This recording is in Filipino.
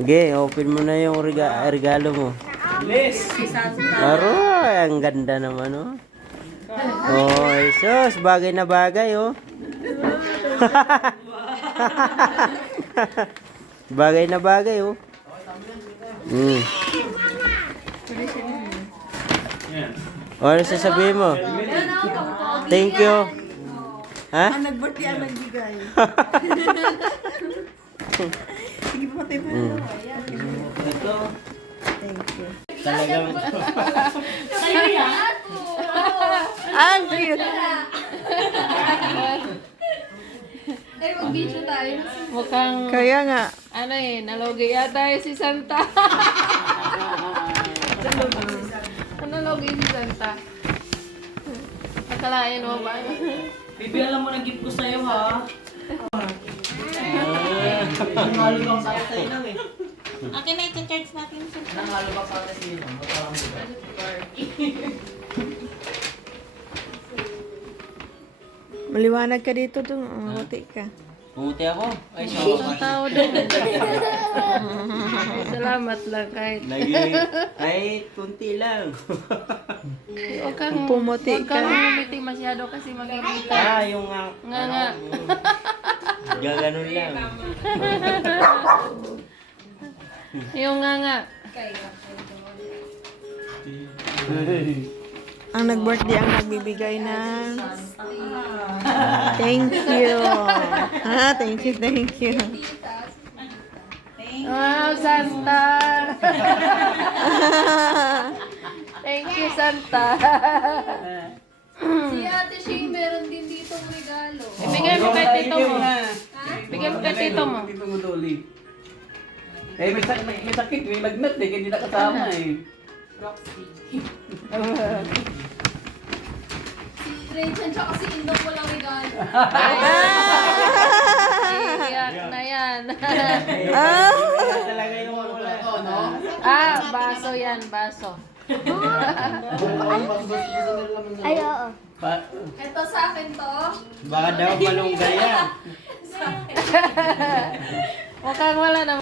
Sige, open mo na yung regalo mo. Yes! Aroy, ang ganda naman, oh. Oh, sus, bagay na bagay, oh. Bagay na bagay, oh. Mm. Ano sasabihin mo? Thank you. Ha? Nag-birthday ang nagbigay. Sige po, tayo po. Ito. Thank you. Talagang... Ang cute. Ay, mag-video tayo. Mukhang, Kaya nga. ano eh, nalogi yata si Santa. Nalogi si Santa. Akalain mo ba? Bibi, alam mo na gift ko sa'yo, ha? Nangalubang sa akin lang eh. Akin na ito-charge natin. Nangalubang sa akin sa'yo lang. Maliwanag ka dito dun. Mabuti ka. Pumuti ako. Ay, Isang tao doon. Salamat lang kahit. Kahit kunti lang. Huwag kang Pumuti huwag kang ka. humiti masyado kasi magigita. Yung nga. Nga. Gaganon lang. Yung nga. Ang nag-birthday ang nagbibigay ng... Thank you. Thank you, thank you. Wow, Santa! Thank you, Santa! Si Ate Shane meron din dito regalo. Ibigay mo kay tito mo. Bigay mo kay tito mo. Tito mo, Dolly. Eh, may sakit, may lagnat eh, hindi nakasama eh. Si Rachel tsaka si Indong walang regalo. Iyak na yan. Talaga yung wala. Baso yan, baso. Ay, oo. Ba- Ito sa akin to. Baka daw malunggay yan. Mukhang wala na.